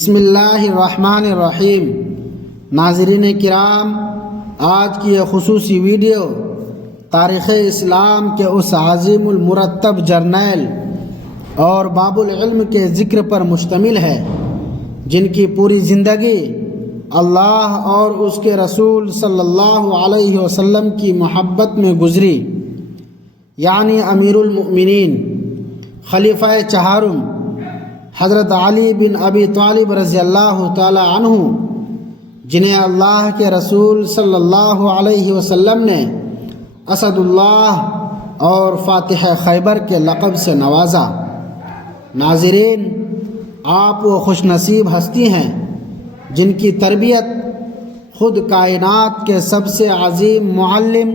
بسم اللہ الرحمن الرحیم۔ ناظرین کرام، آج کی یہ خصوصی ویڈیو تاریخ اسلام کے اس عظیم المرتب جرنیل اور باب العلم کے ذکر پر مشتمل ہے جن کی پوری زندگی اللہ اور اس کے رسول صلی اللہ علیہ وسلم کی محبت میں گزری، یعنی امیر المؤمنین خلیفہ چہارم حضرت علی بن ابی طالب رضی اللہ تعالی عنہ، جنہیں اللہ کے رسول صلی اللہ علیہ وسلم نے اسد اللہ اور فاتح خیبر کے لقب سے نوازا۔ ناظرین، آپ وہ خوش نصیب ہستی ہیں جن کی تربیت خود کائنات کے سب سے عظیم معلم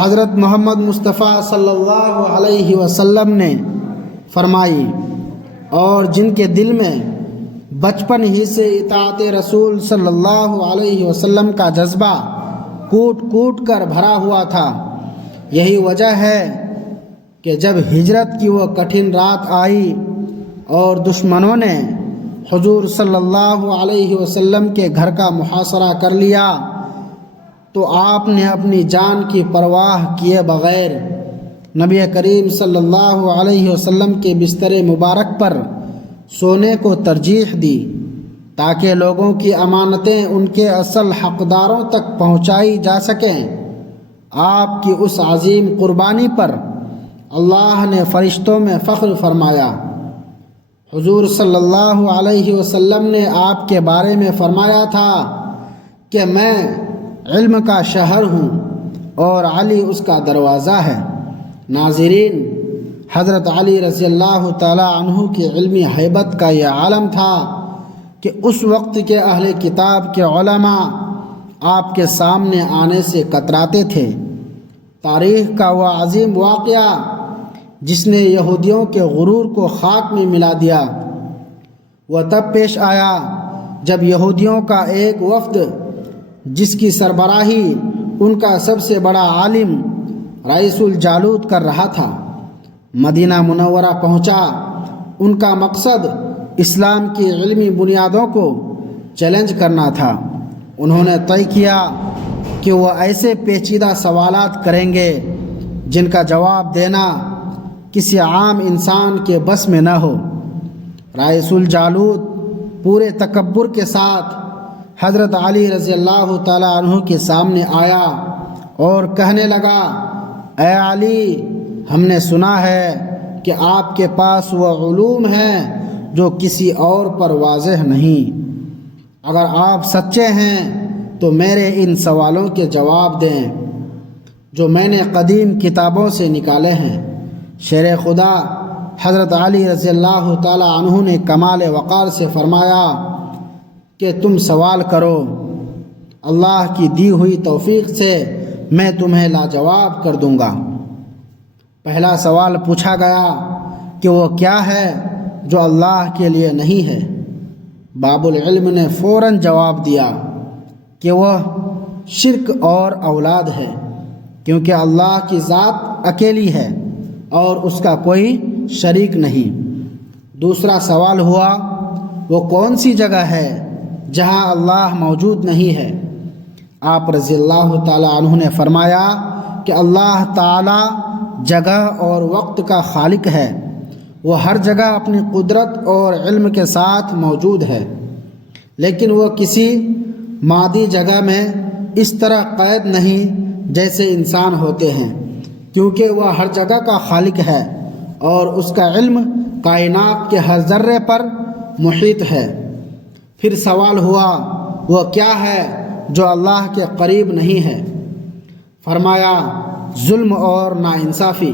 حضرت محمد مصطفیٰ صلی اللہ علیہ وسلم نے فرمائی، اور جن کے دل میں بچپن ہی سے اطاعت رسول صلی اللہ علیہ وسلم کا جذبہ کوٹ کوٹ کر بھرا ہوا تھا۔ یہی وجہ ہے کہ جب ہجرت کی وہ کٹھن رات آئی اور دشمنوں نے حضور صلی اللہ علیہ وسلم کے گھر کا محاصرہ کر لیا تو آپ نے اپنی جان کی پرواہ کیے بغیر نبی کریم صلی اللہ علیہ وسلم کے بستر مبارک پر سونے کو ترجیح دی تاکہ لوگوں کی امانتیں ان کے اصل حقداروں تک پہنچائی جا سکیں۔ آپ کی اس عظیم قربانی پر اللہ نے فرشتوں میں فخر فرمایا۔ حضور صلی اللہ علیہ وسلم نے آپ کے بارے میں فرمایا تھا کہ میں علم کا شہر ہوں اور علی اس کا دروازہ ہے۔ ناظرین، حضرت علی رضی اللہ تعالی عنہ کی علمی ہیبت کا یہ عالم تھا کہ اس وقت کے اہل کتاب کے علماء آپ کے سامنے آنے سے کتراتے تھے۔ تاریخ کا وہ عظیم واقعہ جس نے یہودیوں کے غرور کو خاک میں ملا دیا، وہ تب پیش آیا جب یہودیوں کا ایک وفد جس کی سربراہی ان کا سب سے بڑا عالم رئیس الجالوت کر رہا تھا، مدینہ منورہ پہنچا۔ ان کا مقصد اسلام کی علمی بنیادوں کو چیلنج کرنا تھا۔ انہوں نے طے کیا کہ وہ ایسے پیچیدہ سوالات کریں گے جن کا جواب دینا کسی عام انسان کے بس میں نہ ہو۔ رئیس الجالوت پورے تکبر کے ساتھ حضرت علی رضی اللہ تعالی عنہ کے سامنے آیا اور کہنے لگا، اے علی، ہم نے سنا ہے کہ آپ کے پاس وہ علوم ہیں جو کسی اور پر واضح نہیں۔ اگر آپ سچے ہیں تو میرے ان سوالوں کے جواب دیں جو میں نے قدیم کتابوں سے نکالے ہیں۔ شیر خدا حضرت علی رضی اللہ تعالی عنہ نے کمال وقار سے فرمایا کہ تم سوال کرو، اللہ کی دی ہوئی توفیق سے میں تمہیں لاجواب کر دوں گا۔ پہلا سوال پوچھا گیا کہ وہ کیا ہے جو اللہ کے لیے نہیں ہے؟ باب العلم نے فوراً جواب دیا کہ وہ شرک اور اولاد ہے، کیونکہ اللہ کی ذات اکیلی ہے اور اس کا کوئی شریک نہیں۔ دوسرا سوال ہوا، وہ کون سی جگہ ہے جہاں اللہ موجود نہیں ہے؟ آپ رضی اللہ تعالی عنہ نے فرمایا کہ اللہ تعالی جگہ اور وقت کا خالق ہے، وہ ہر جگہ اپنی قدرت اور علم کے ساتھ موجود ہے، لیکن وہ کسی مادی جگہ میں اس طرح قید نہیں جیسے انسان ہوتے ہیں، کیونکہ وہ ہر جگہ کا خالق ہے اور اس کا علم کائنات کے ہر ذرے پر محیط ہے۔ پھر سوال ہوا، وہ کیا ہے جو اللہ کے قریب نہیں ہے؟ فرمایا، ظلم اور ناانصافی،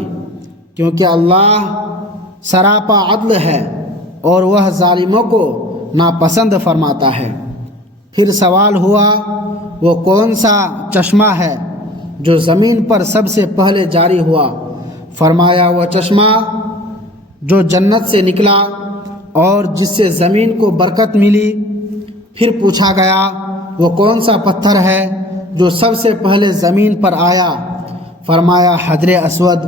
کیونکہ اللہ سراپا عدل ہے اور وہ ظالموں کو ناپسند فرماتا ہے۔ پھر سوال ہوا، وہ کون سا چشمہ ہے جو زمین پر سب سے پہلے جاری ہوا؟ فرمایا، وہ چشمہ جو جنت سے نکلا اور جس سے زمین کو برکت ملی۔ پھر پوچھا گیا، وہ کون سا پتھر ہے جو سب سے پہلے زمین پر آیا؟ فرمایا، حجر اسود،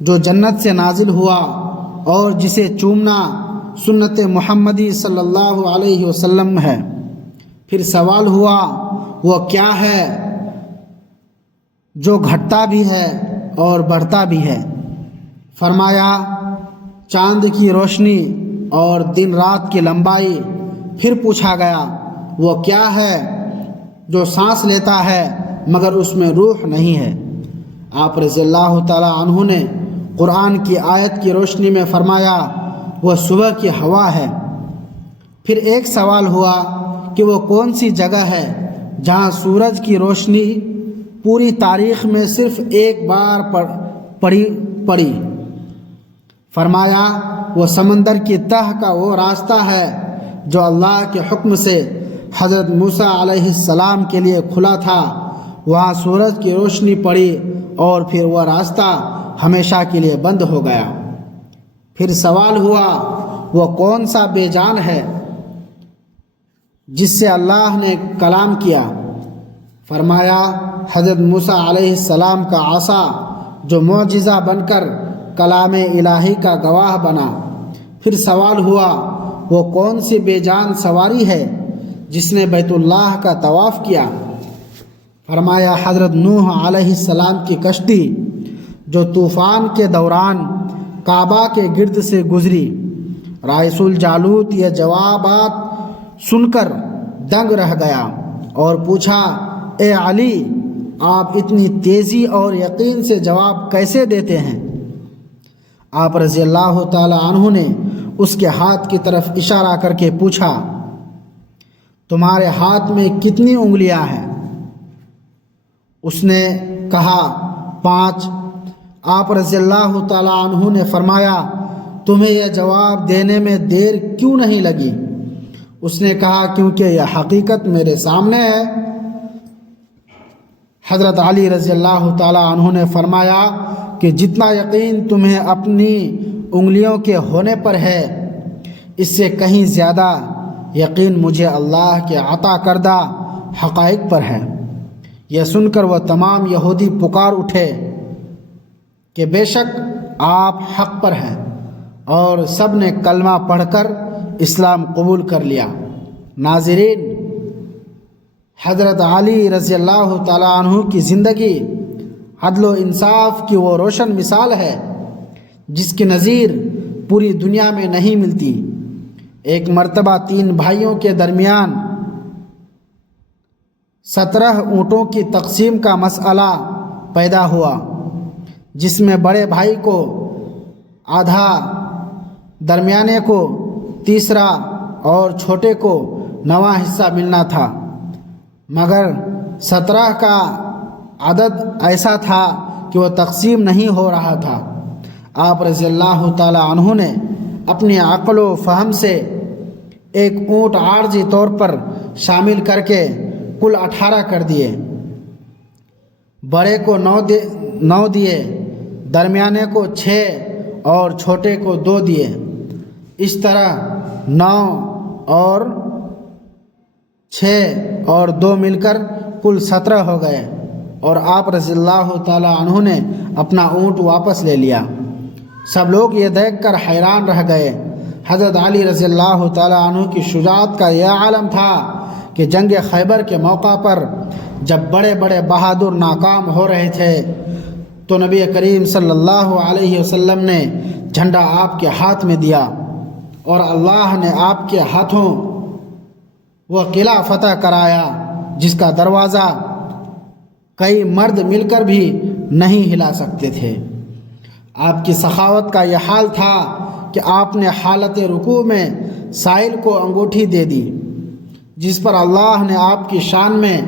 جو جنت سے نازل ہوا اور جسے چومنا سنت محمدی صلی اللہ علیہ وسلم ہے۔ پھر سوال ہوا وہ کیا ہے جو گھٹتا بھی ہے اور بڑھتا بھی ہے؟ فرمایا چاند کی روشنی اور دن رات کی لمبائی۔ پھر پوچھا گیا وہ کیا ہے جو سانس لیتا ہے مگر اس میں روح نہیں ہے؟ آپ رضی اللہ تعالی عنہ نے قرآن کی آیت کی روشنی میں فرمایا وہ صبح کی ہوا ہے۔ پھر ایک سوال ہوا کہ وہ کون سی جگہ ہے جہاں سورج کی روشنی پوری تاریخ میں صرف ایک بار پڑی؟ فرمایا وہ سمندر کی تہ کا وہ راستہ ہے جو اللہ کے حکم سے حضرت موسیٰ علیہ السلام کے لیے کھلا تھا، وہاں سورج کی روشنی پڑی اور پھر وہ راستہ ہمیشہ کے لیے بند ہو گیا۔ پھر سوال ہوا وہ کون سا بے جان ہے جس سے اللہ نے کلام کیا؟ فرمایا حضرت موسیٰ علیہ السلام کا عصا جو معجزہ بن کر کلام الہی کا گواہ بنا۔ پھر سوال ہوا وہ کون سی بے جان سواری ہے جس نے بیت اللہ کا طواف کیا؟ فرمایا حضرت نوح علیہ السلام کی کشتی جو طوفان کے دوران کعبہ کے گرد سے گزری۔ رئیس الجالوت یہ جوابات سن کر دنگ رہ گیا اور پوچھا اے علی آپ اتنی تیزی اور یقین سے جواب کیسے دیتے ہیں؟ آپ رضی اللہ تعالی عنہ نے اس کے ہاتھ کی طرف اشارہ کر کے پوچھا تمہارے ہاتھ میں کتنی انگلیاں ہیں؟ اس نے کہا 5۔ آپ رضی اللہ تعالی عنہ نے فرمایا تمہیں یہ جواب دینے میں دیر کیوں نہیں لگی؟ اس نے کہا کیونکہ یہ حقیقت میرے سامنے ہے۔ حضرت علی رضی اللہ تعالی عنہ نے فرمایا کہ جتنا یقین تمہیں اپنی انگلیوں کے ہونے پر ہے اس سے کہیں زیادہ یقین مجھے اللہ کے عطا کردہ حقائق پر ہے۔ یہ سن کر وہ تمام یہودی پکار اٹھے کہ بے شک آپ حق پر ہیں، اور سب نے کلمہ پڑھ کر اسلام قبول کر لیا۔ ناظرین، حضرت علی رضی اللہ تعالیٰ عنہ کی زندگی عدل و انصاف کی وہ روشن مثال ہے جس کی نظیر پوری دنیا میں نہیں ملتی۔ ایک مرتبہ 3 بھائیوں کے درمیان 17 اونٹوں کی تقسیم کا مسئلہ پیدا ہوا، جس میں بڑے بھائی کو آدھا، درمیانے کو تیسرا اور چھوٹے کو 9واں حصہ ملنا تھا، مگر 17 کا عدد ایسا تھا کہ وہ تقسیم نہیں ہو رہا تھا۔ آپ رضی اللہ تعالی عنہ نے اپنی عقل و فہم سے ایک اونٹ عارضی طور پر شامل کر کے کل 18 کر دیے۔ بڑے کو 9 دیے، درمیانے کو 6 اور چھوٹے کو 2 دیے۔ اس طرح 9 اور 6 اور 2 مل کر کل 17 ہو گئے، اور آپ رضی اللہ تعالی عنہ نے اپنا اونٹ واپس لے لیا۔ سب لوگ یہ دیکھ کر حیران رہ گئے۔ حضرت علی رضی اللہ تعالی عنہ کی شجاعت کا یہ عالم تھا کہ جنگ خیبر کے موقع پر جب بڑے بڑے بہادر ناکام ہو رہے تھے تو نبی کریم صلی اللہ علیہ وسلم نے جھنڈا آپ کے ہاتھ میں دیا، اور اللہ نے آپ کے ہاتھوں وہ قلعہ فتح کرایا جس کا دروازہ کئی مرد مل کر بھی نہیں ہلا سکتے تھے۔ آپ کی سخاوت کا یہ حال تھا کہ آپ نے حالت رکوع میں سائل کو انگوٹھی دے دی، جس پر اللہ نے آپ کی شان میں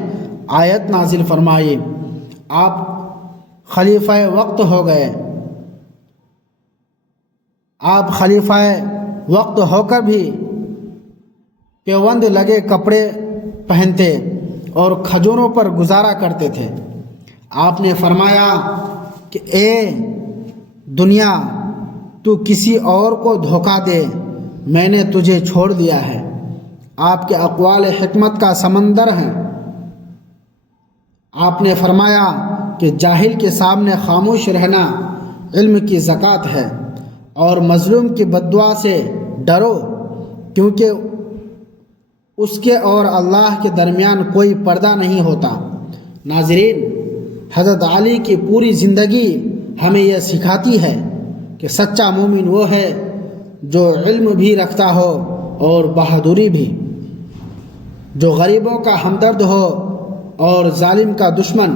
آیت نازل فرمائی۔ آپ خلیفہ وقت ہو گئے۔ آپ خلیفہ وقت ہو کر بھی پیوند لگے کپڑے پہنتے اور کھجوروں پر گزارا کرتے تھے۔ آپ نے فرمایا کہ اے دنیا، تو کسی اور کو دھوکہ دے، میں نے تجھے چھوڑ دیا ہے۔ آپ کے اقوال حکمت کا سمندر ہیں۔ آپ نے فرمایا کہ جاہل کے سامنے خاموش رہنا علم کی زکوٰۃ ہے، اور مظلوم کی بددعا سے ڈرو، کیونکہ اس کے اور اللہ کے درمیان کوئی پردہ نہیں ہوتا۔ ناظرین، حضرت علی کی پوری زندگی ہمیں یہ سکھاتی ہے کہ سچا مومن وہ ہے جو علم بھی رکھتا ہو اور بہادری بھی، جو غریبوں کا ہمدرد ہو اور ظالم کا دشمن۔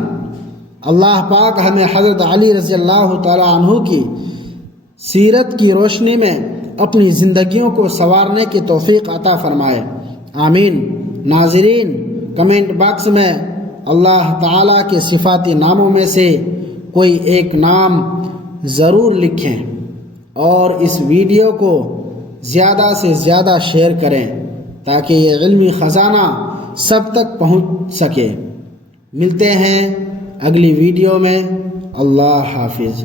اللہ پاک ہمیں حضرت علی رضی اللہ تعالی عنہ کی سیرت کی روشنی میں اپنی زندگیوں کو سنوارنے کی توفیق عطا فرمائے، آمین۔ ناظرین، کمنٹ باکس میں اللہ تعالیٰ کے صفاتی ناموں میں سے کوئی ایک نام ضرور لکھیں اور اس ویڈیو کو زیادہ سے زیادہ شیئر کریں تاکہ یہ علمی خزانہ سب تک پہنچ سکے۔ ملتے ہیں اگلی ویڈیو میں، اللہ حافظ۔